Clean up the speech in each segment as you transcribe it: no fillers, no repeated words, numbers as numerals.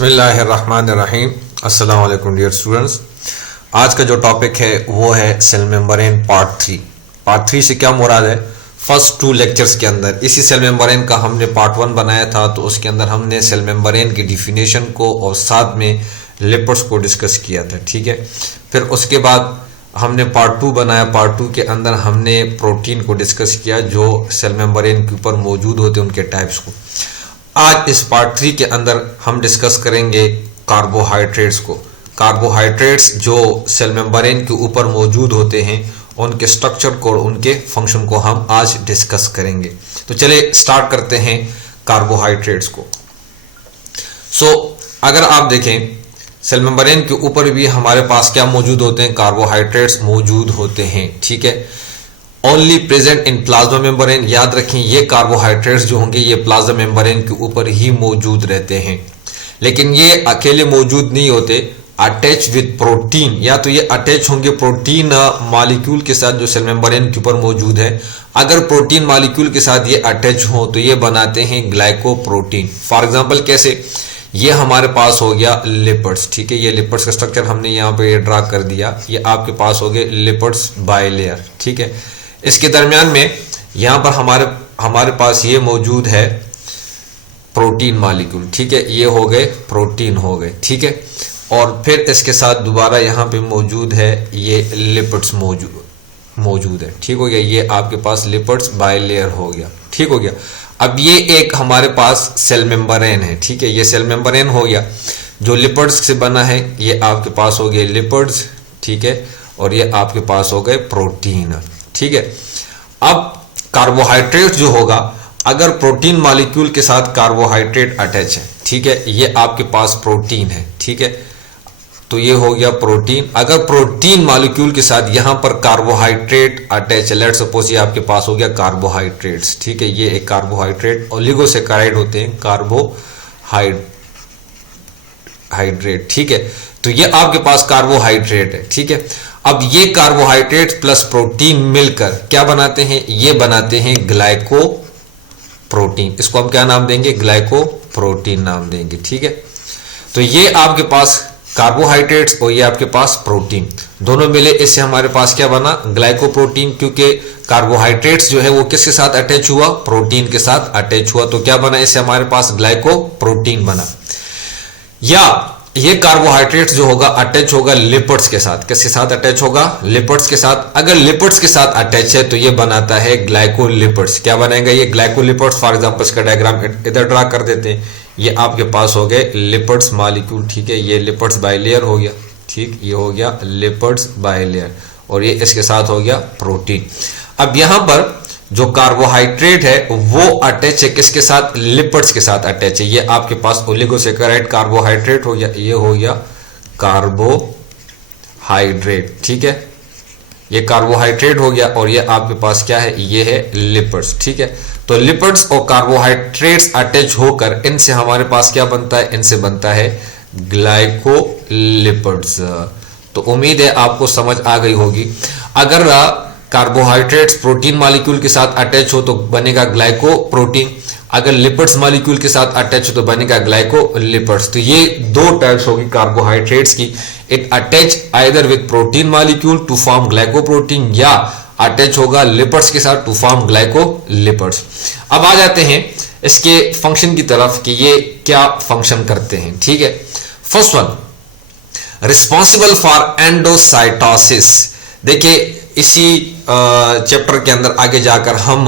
बिस्मिल्लाहिर्रहमानिर्रहीम। अस्सलाम वालेकुम डियर स्टूडेंट्स। आज का जो टॉपिक है वो है सेल मेम्ब्रेन पार्ट 3। पार्ट 3 से क्या मुराद है? फर्स्ट 2 लेक्चर्स के अंदर इसी सेल मेम्ब्रेन का हमने पार्ट 1 बनाया था, तो उसके अंदर हमने सेल मेम्ब्रेन की डिफिनेशन को और साथ में लिपिड्स को डिस्कस किया था। ठीक है, फिर उसके बाद हमने पार्ट 2 बनाया। पार्ट 2 के अंदर हमने प्रोटीन को डिस्कस किया जो सेल मेम्ब्रेन के ऊपर मौजूद होते हैं, उनके टाइप्स को। आज इस पार्ट 3 के अंदर हम डिस्कस करेंगे कार्बोहाइड्रेट्स को। कार्बोहाइड्रेट्स जो सेल मेम्ब्रेन के ऊपर मौजूद होते हैं, उनके स्ट्रक्चर को और उनके फंक्शन को हम आज डिस्कस करेंगे। तो चलिए स्टार्ट करते हैं कार्बोहाइड्रेट्स को। अगर आप देखें सेल मेम्ब्रेन के ऊपर भी हमारे पास क्या मौजूद होते हैं? कार्बोहाइड्रेट्स मौजूद होते हैं। ठीक है, only present in plasma membrane. याद रखें, ये कार्बोहाइड्रेट्स जो होंगे ये प्लाज्मा मेम्ब्रेन के ऊपर ही मौजूद रहते हैं, लेकिन ये अकेले मौजूद नहीं होते, अटैच विद प्रोटीन। या तो ये अटैच होंगे प्रोटीन मॉलिक्यूल के साथ जो सेल मेम्ब्रेन के ऊपर मौजूद है। अगर प्रोटीन मॉलिक्यूल के साथ ये अटैच हो तो ये बनाते हैं ग्लाइकोप्रोटीन। फॉर एग्जांपल कैसे? ये हमारे पास हो गया लिपिड्स। ठीक है, ये लिपिड्स का स्ट्रक्चर हमने यहाँ पे ड्रा कर दिया। ये आपके पास हो गए लिपिड्स बाइलेयर। ठीक है, इसके दरमियान में यहाँ पर हमारे पास ये मौजूद है प्रोटीन मॉलिक्यूल। ठीक है, ये हो गए प्रोटीन हो गए। ठीक है, और फिर इसके साथ दोबारा यहाँ पे मौजूद है ये लिपिड्स मौजूद है। ठीक हो गया, ये आपके पास लिपिड्स बाइलेयर हो गया। ठीक हो गया। अब ये एक हमारे पास सेल मेम्ब्रेन है। ठीक है, ये सेल मेम्ब्रेन हो गया जो लिपिड्स से बना है। ये आपके पास हो गए लिपिड्स। ठीक है, और ये आपके पास हो गए प्रोटीन। ठीक है, अब कार्बोहाइड्रेट जो होगा, अगर प्रोटीन मॉलिक्यूल के साथ कार्बोहाइड्रेट अटैच है, ठीक है, ये आपके पास प्रोटीन है। ठीक है, तो ये हो गया प्रोटीन। अगर प्रोटीन मॉलिक्यूल के साथ यहां पर कार्बोहाइड्रेट अटैच है, लेट्स सपोज ये आपके पास हो गया कार्बोहाइड्रेट्स। ठीक है, ये एक कार्बोहाइड्रेट, ओलिगोसैकेराइड होते हैं कार्बोहाइड्रेट। ठीक है, तो ये आपके पास कार्बोहाइड्रेट है। ठीक है, अब ये कार्बोहाइड्रेट प्लस प्रोटीन मिलकर क्या बनाते हैं? ये बनाते हैं ग्लाइकोप्रोटीन। इसको हम क्या नाम देंगे? ग्लाइकोप्रोटीन नाम देंगे। ठीक है, तो ये आपके पास कार्बोहाइड्रेट्स और ये आपके पास प्रोटीन दोनों मिले, इससे हमारे पास क्या बना? ग्लाइकोप्रोटीन। क्योंकि कार्बोहाइड्रेट्स जो है वो किसके साथ अटैच हुआ? प्रोटीन के साथ अटैच हुआ, तो क्या बना? इससे हमारे पास ग्लाइकोप्रोटीन बना। या ये कार्बोहाइड्रेट्स जो होगा अटैच होगा लिपिड्स के साथ। किसके साथ अटैच होगा? लिपिड्स के साथ। अगर लिपिड्स के साथ अटैच है तो ये बनाता है ग्लाइकोलिपिड्स। क्या बनेगा? ये ग्लाइकोलिपिड्स। फॉर एग्जांपल इसका डायग्राम इधर ड्रा कर देते हैं। ये आपके पास हो गए लिपिड्स मॉलिक्यूल। ठीक है, ये लिपिड्स बाइलेयर हो गया। ठीक, ये हो गया लिपिड्स बाइलेयर, और ये इसके साथ हो गया प्रोटीन। अब यहां पर जो कार्बोहाइड्रेट है वो अटैच है किसके साथ? लिपिड्स के साथ अटैच है। ये आपके पास ओलिगोसैकेराइड कार्बोहाइड्रेट हो गया, ये हो गया कार्बोहाइड्रेट। ठीक है, ये कार्बोहाइड्रेट हो गया, और ये आपके पास क्या है? ये है लिपिड्स। ठीक है, तो लिपिड्स और कार्बोहाइड्रेट्स अटैच होकर इनसे हमारे पास क्या बनता है? इनसे बनता है ग्लाइकोलिपिड्स। तो उम्मीद है आपको समझ आ गई होगी। अगर कार्बोहाइड्रेट्स प्रोटीन मॉलिक्यूल के साथ अटैच हो तो बनेगा ग्लाइकोप्रोटीन। अगर लिपिड्स मॉलिक्यूल के साथ अटैच हो तो बनेगा ग्लाइकोलिपिड्स। तो ये दो टाइप्स होगी कार्बोहाइड्रेट्स की। It attach either with protein molecule to form glycoprotein, या अटैच होगा लिपिड्स के साथ टू फॉर्म ग्लाइकोलिपिड्स। अब आ जाते हैं इसके फंक्शन की तरफ कि ये क्या फंक्शन करते हैं। ठीक है, first one, responsible for endocytosis. देखिए इसी चैप्टर के अंदर आगे जाकर हम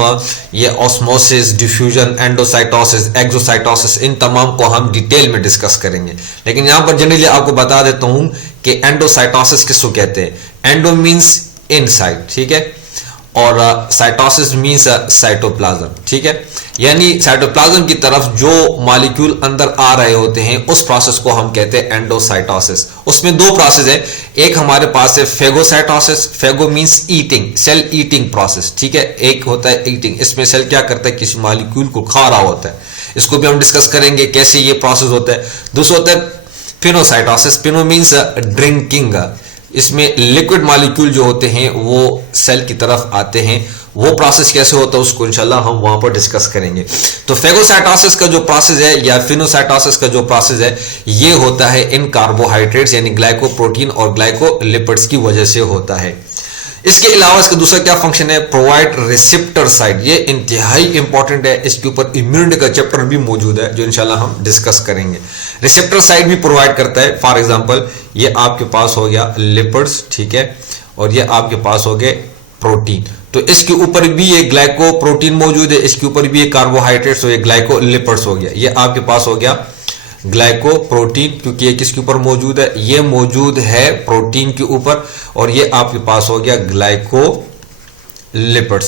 ये ऑस्मोसिस, डिफ्यूजन, एंडोसाइटोसिस, एक्सोसाइटोसिस, इन तमाम को हम डिटेल में डिस्कस करेंगे। लेकिन यहां पर जनरली आपको बता देता हूं कि एंडोसाइटोसिस किसको कहते हैं। एंडो मींस इनसाइड, ठीक है, और साइटोसिस मींस साइटोप्लाज्म। ठीक है, यानी साइटोप्लाज्म की तरफ जो मॉलिक्यूल अंदर आ रहे होते हैं उस प्रोसेस को हम कहते हैं एंडोसाइटोसिस। उसमें दो प्रोसेस है, एक हमारे पास है phagocytosis. Phago means eating, cell eating process. ठीक है, एक होता है ईटिंग, इसमें सेल क्या करता है? किसी मॉलिक्यूल को खा रहा होता है। इसको भी हम डिस्कस करेंगे कैसे ये प्रोसेस होता है। दूसरा होता है पिनोसाइटोसिस। पिनो मींस ड्रिंकिंग, इसमें लिक्विड मॉलिक्यूल जो होते हैं वो सेल की तरफ आते हैं। वो प्रोसेस कैसे होता है उसको इंशाल्लाह हम वहां पर डिस्कस करेंगे। तो फेगोसाइटोसिस का जो प्रोसेस है या फिनोसाइटोसिस का जो प्रोसेस है ये होता है इन कार्बोहाइड्रेट्स यानी ग्लाइकोप्रोटीन और ग्लाइकोलिपिड्स की वजह से होता है। इसके अलावा इसका दूसरा क्या फंक्शन है, प्रोवाइड रिसेप्टर साइट। ये इंतहाई इंपॉर्टेंट है, इसके ऊपर इम्यूनिटी का चैप्टर भी मौजूद है जो इंशाल्लाह हम डिस्कस करेंगे। रिसेप्टर साइट भी प्रोवाइड करता है। फॉर एग्जांपल ये आपके पास हो गया लिपिड्स, ठीक है, और ये आपके पास हो गए प्रोटीन। तो इसके ऊपर भी ये ग्लाइकोप्रोटीन मौजूद है, इसके ऊपर भी ये कार्बोहाइड्रेट्स, तो ये ग्लाइकोलिपिड्स हो गया। ये आपके पास हो गया ग्लाइकोप्रोटीन, क्योंकि ये किसके ऊपर मौजूद है, ये मौजूद है प्रोटीन के ऊपर, और ये आपके पास हो गया ग्लाइकोलिपिड्स,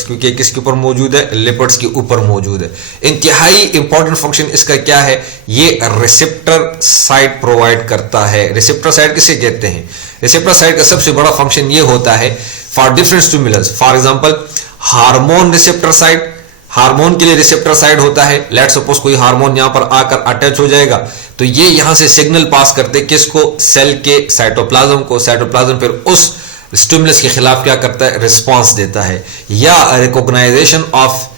क्योंकि किसके ऊपर मौजूद है, लिपिड्स के ऊपर मौजूद है। इंतहाई इंपॉर्टेंट फंक्शन इसका क्या है, ये रिसेप्टर साइट प्रोवाइड करता है। रिसेप्टर साइट किसे कहते हैं, रिसेप्टर साइट का सबसे बड़ा फंक्शन ये होता है for different stimulus. For example hormone receptor site, hormone के लिए रिसेप्टर साइट होता है। लेट सपोज कोई हार्मोन यहां पर आकर अटैच हो जाएगा तो ये यहां से सिग्नल पास करते किसको, सेल के साइटोप्लाज्म को। साइटोप्लाज्म फिर उस स्टिमुलस के खिलाफ क्या करता है, रिस्पॉन्स देता है। या recognization of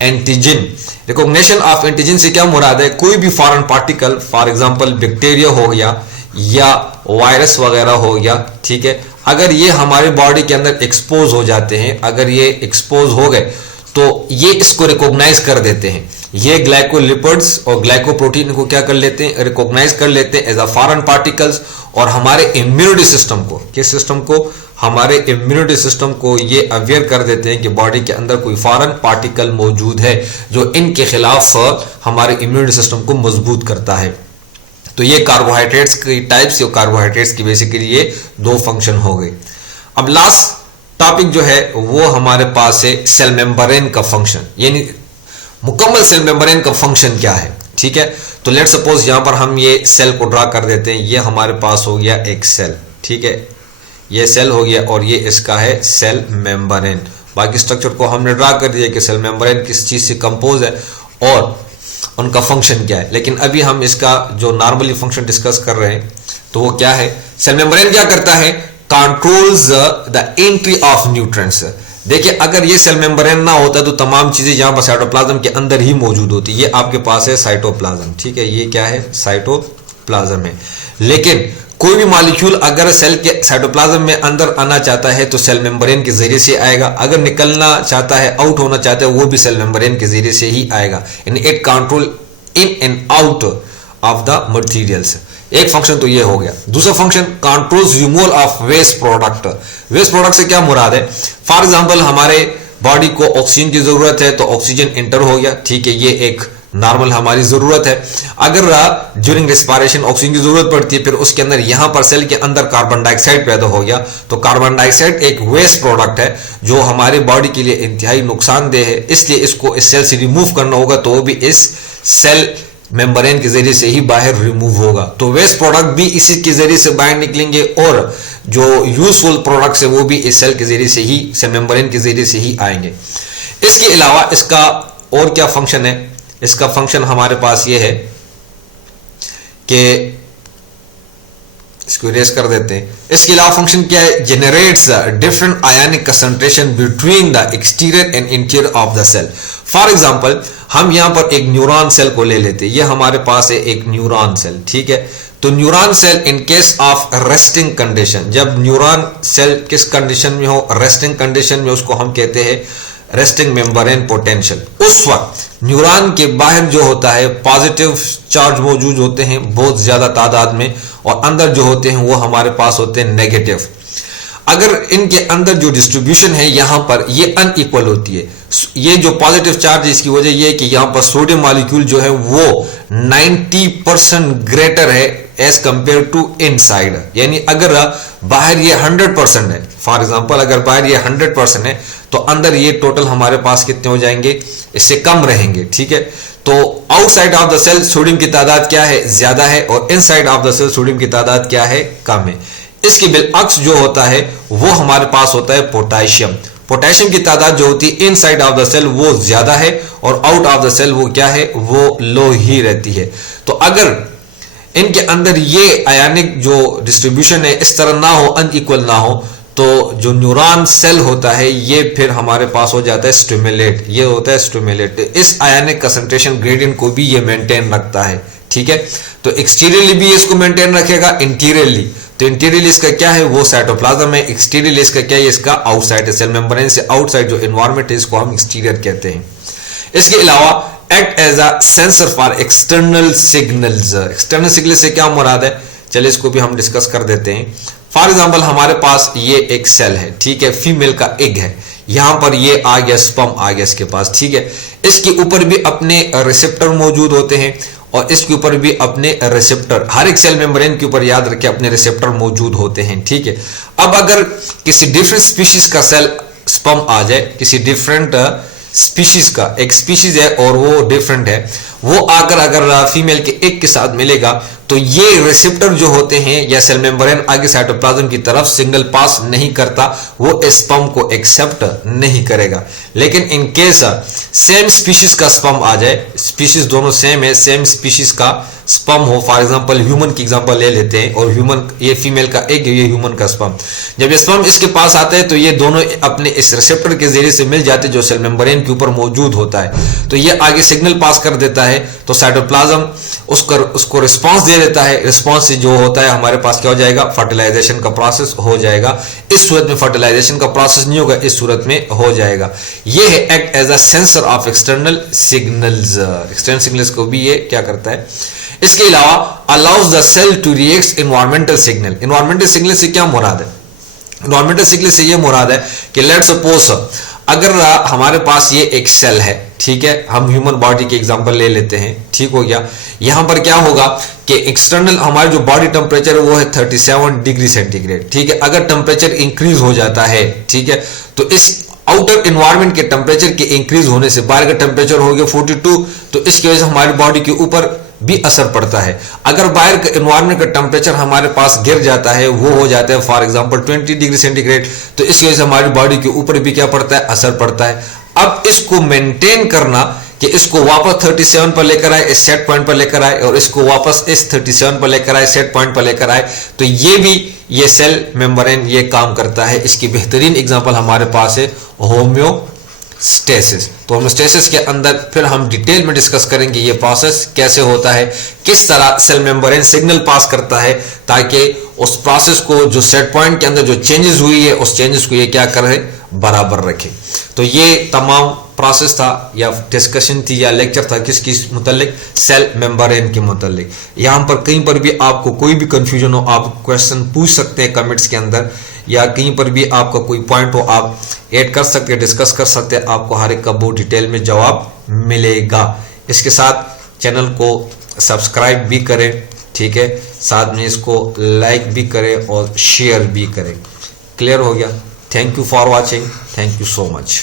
antigen. Recognition of antigen से क्या मुराद है, कोई भी foreign particle, for example bacteria हो गया या वायरस वगैरह हो गया, ठीक है, अगर ये हमारे बॉडी के अंदर एक्सपोज हो जाते हैं, अगर ये एक्सपोज हो गए तो ये इसको रिकॉग्नाइज कर देते हैं। ये ग्लाइकोलिपिड्स और ग्लाइकोप्रोटीन को क्या कर लेते हैं, रिकॉग्नाइज कर लेते हैं एज अ फॉरेन पार्टिकल्स, और हमारे इम्यूनिटी सिस्टम को, किस सिस्टम को, हमारे इम्यूनिटी सिस्टम को ये अवेयर कर देते हैं कि बॉडी के अंदर कोई फॉरेन पार्टिकल मौजूद है जो इनके खिलाफ हमारे इम्यूनिटी सिस्टम को मजबूत करता है। तो ये कार्बोहाइड्रेट्स की टाइप्स और कार्बोहाइड्रेट्स की बेसिकली ये दो फंक्शन हो गए। अब लास्ट टॉपिक जो है वो हमारे पास है सेल मेम्ब्रेन का फंक्शन, यानी मुकम्मल सेल मेम्ब्रेन का फंक्शन क्या है, ठीक है। तो लेट सपोज यहां पर हम ये सेल को ड्रा कर देते हैं। ये हमारे पास हो गया एक सेल, ठीक है, ये सेल हो गया और ये इसका है सेल मेम्ब्रेन। बाकी स्ट्रक्चर को हमने ड्रा कर दिया कि सेल मेम्ब्रेन किस चीज से कंपोज है और उनका फंक्शन क्या है। लेकिन अभी हम इसका जो नॉर्मली फंक्शन डिस्कस कर रहे हैं तो वो क्या है, सेल मेम्ब्रेन क्या करता है, controls the entry of nutrients. देखिए अगर ये सेल मेम्ब्रेन ना होता तो तमाम चीजें यहां पर साइटोप्लाज्म के अंदर ही मौजूद होती। ये आपके पास है साइटोप्लाज्म, ठीक है, ये क्या है, साइटोप्लाज्म है। लेकिन कोई भी मॉलिक्यूल अगर सेल के साइटोप्लाज्म में अंदर आना चाहता है तो सेल मेम्ब्रेन के जरिए से आएगा, अगर निकलना चाहता है, आउट होना चाहता है, वो भी सेल मेम्ब्रेन के जरिए से ही आएगा। It control in and out of the materials. एक फंक्शन तो ये हो गया। दूसरा function controls removal of waste product. Waste product से क्या मुराद है, फॉर एग्जांपल हमारे बॉडी को ऑक्सीजन की जरूरत है तो ऑक्सीजन इंटर हो गया, ठीक है, ये एक नॉर्मल हमारी जरूरत है। अगर ड्यूरिंग रेस्पिरेशन ऑक्सीजन की जरूरत पड़ती है, फिर उसके अंदर यहां पर सेल के अंदर कार्बन डाइऑक्साइड पैदा हो गया, तो कार्बन डाइऑक्साइड एक वेस्ट प्रोडक्ट है जो हमारे बॉडी के लिए इंतहाई नुकसानदेह है, इसलिए इसको इस सेल से रिमूव करना होगा, तो वो भी इस सेल मेम्ब्रेन के जरिए से ही बाहर रिमूव होगा। तो वेस्ट प्रोडक्ट भी इसी के जरिए से बाहर निकलेंगे और जो यूजफुल प्रोडक्ट्स है वो भी इस सेल के जरिए से ही, सेल मेम्ब्रेन के जरिए से ही आएंगे। इसके अलावा इसका और क्या फंक्शन है, इसका फंक्शन हमारे पास ये है कि इसको इरेज कर देते हैं। इसके अलावा फंक्शन क्या है, generates different ionic concentration between the exterior and interior of the cell. For example हम यहां पर एक न्यूरॉन सेल को ले लेते हैं, ये हमारे पास है एक न्यूरॉन सेल, ठीक है। तो neuron cell in case of resting condition, जब न्यूरॉन सेल किस कंडीशन में हो, रेस्टिंग कंडीशन में, उसको हम कहते हैं रेस्टिंग मेम्ब्रेन पोटेंशियल। उस वक्त न्यूरॉन के बाहर जो होता है पॉजिटिव चार्ज मौजूद होते हैं बहुत ज्यादा तादाद में, और अंदर जो होते हैं वो हमारे पास होते हैं नेगेटिव। अगर इनके अंदर जो डिस्ट्रीब्यूशन है यहां पर ये अनइक्वल होती है। ये जो पॉजिटिव चार्ज, इसकी वजह ये है कि यहां पर सोडियम मॉलिक्यूल जो है वो 90% ग्रेटर है एज कंपेयर टू इनसाइड। यानी अगर बाहर ये 100% है, फॉर एग्जांपल अगर बाहर ये 100% है तो अंदर ये टोटल हमारे पास कितने हो जाएंगे, इससे कम रहेंगे, ठीक है। तो outside of the cell sodium की तादाद क्या है, ज्यादा है, और inside of the cell sodium की तादाद क्या है, कम है। इसके बिलअक्स जो होता है वो हमारे पास होता है पोटेशियम। पोटेशियम की तादाद जो होती है इनसाइड ऑफ द सेल वो ज्यादा है और आउट ऑफ द सेल वो क्या है, वो लो ही रहती है। तो अगर इनके अंदर ये आयनिक जो डिस्ट्रीब्यूशन है इस तरह ना हो, अनइक्वल ना हो, तो जो न्यूरॉन सेल होता है ये फिर हमारे पास हो जाता है स्टिमुलेट, ये होता है स्टिमुलेट। इस आयनिक कंसंट्रेशन ग्रेडियंट को भी ये मेंटेन रखता है, ठीक है। तो एक्सटीरियरली भी इसको मेंटेन रखेगा, इंटीरियरली, तो इंटीरियरली इसका क्या है, वो साइटोप्लाज्म है, एक्सटीरियरली इसका क्या है, इसका आउटसाइड है, सेल मेम्ब्रेन से आउटसाइड जो एनवायरनमेंट है इसको हम एक्सटीरियर कहते हैं। इसके अलावा act as a sensor for external signals. External signal से क्या मुराद है, चलिए इसको भी हम डिस्कस कर देते हैं। फॉर एग्जाम्पल हमारे पास ये एक सेल है, ठीक है, फीमेल का एग है, यहां पर ये आ गया, स्पर्म आ गया इसके पास, ठीक है। इसके ऊपर भी अपने रिसेप्टर मौजूद होते हैं और इसके ऊपर भी अपने रिसेप्टर, हर एक सेल मेम्ब्रेन के ऊपर याद रखें अपने रिसेप्टर मौजूद होते हैं, ठीक है। अब अगर किसी डिफरेंट स्पीशीज का सेल स्पर्म आ जाए, किसी डिफरेंट स्पीशीज का, एक स्पीशीज है और वो डिफरेंट है, वो आकर अगर फीमेल के एग के साथ मिलेगा तो ये रिसेप्टर जो होते हैं या सेल मेम्ब्रेन आगे साइटोप्लाज्म की तरफ सिग्नल पास नहीं करता, वो स्पर्म को एक्सेप्ट नहीं करेगा। लेकिन इन केस सेम स्पीशीज का स्पर्म आ जाए, स्पीशीज दोनों सेम है, सेम स्पीशीज का स्पर्म हो, फॉर एग्जांपल ह्यूमन की एग्जांपल ले लेते हैं, और ह्यूमन, ये फीमेल का एग, ये ह्यूमन का स्पर्म, जब ये स्पर्म इसके पास आता है तो ये दोनों अपने इस रिसेप्टर के जरिए से मिल जाते हैं जो सेल मेम्ब्रेन के ऊपर मौजूद होता है, तो ये आगे सिग्नल पास कर देता है, तो साइटोप्लाज्म उसको रिस्पांस दे देता है। रिस्पांस से जो होता है हमारे पास क्या हो जाएगा, फर्टिलाइजेशन का प्रोसेस हो जाएगा। इस सूरत में फर्टिलाइजेशन का प्रोसेस नहीं होगा, इस सूरत में हो जाएगा। ये है act as a sensor of external signals. External signals को भी ये क्या करता है। इसके अलावा allows the cell to react environmental signal. Environmental signal से क्या मुराद है, एनवायरमेंटल सिग्नल से ये मुराद है कि लेट सपोज अगर हमारे पास ये एक सेल है, ठीक है, हम ह्यूमन बॉडी के एग्जांपल ले लेते हैं, ठीक हो गया। यहां पर क्या होगा कि एक्सटर्नल हमारी जो बॉडी टेम्परेचर है वो है 37 डिग्री सेंटीग्रेड, ठीक है। अगर टेम्परेचर इंक्रीज हो जाता है, ठीक है, तो इस आउटर एनवायरनमेंट के टेम्परेचर के इंक्रीज होने से, बाहर का टेम्परेचर हो गया 42, तो इसकी वजह से हमारी बॉडी के ऊपर भी असर पड़ता है। अगर बाहर का एनवायरनमेंट का टेम्परेचर हमारे पास गिर जाता है, वो हो जाता है फॉर एग्जांपल 20 डिग्री सेंटीग्रेड, तो इसकी वजह से हमारी बॉडी के ऊपर भी क्या पड़ता है, असर पड़ता है। अब इसको मेंटेन करना कि इसको वापस 37 पर लेकर आए, इस सेट पॉइंट पर लेकर आए, और इसको वापस इस 37 पर लेकर आए, सेट पॉइंट पर लेकर आए, तो ये भी ये सेल मेम्ब्रेन ये काम करता है। इसकी बेहतरीन एग्जांपल हमारे पास है होम्योस्टेसिस। तो होम्योस्टेसिस के अंदर फिर हम डिटेल में डिस्कस करेंगे ये प्रोसेस कैसे होता है, किस तरह सेल मेम्ब्रेन सिग्नल पास करता है, ताकि उस प्रोसेस को, जो सेट पॉइंट के अंदर जो चेंजेस हुई है, उस चेंजेस को ये क्या करे, बराबर रखे। तो ये तमाम प्रोसेस था या डिस्कशन थी या लेक्चर था किसकी मुतल्लिक, सेल मेम्ब्रेन के मुतल्लिक। यहाँ पर कहीं पर भी आपको कोई भी कंफ्यूजन हो, आप क्वेश्चन पूछ सकते हैं कमेंट्स के अंदर, या कहीं पर भी आपका कोई पॉइंट हो आप ऐड कर सकते हैं, डिस्कस कर सकते हैं, आपको हर एक का बहुत डिटेल में जवाब मिलेगा। इसके साथ चैनल को सब्सक्राइब भी करें, ठीक है, साथ में इसको लाइक भी करें और शेयर भी करें। क्लियर हो गया? Thank you for watching, thank you so much.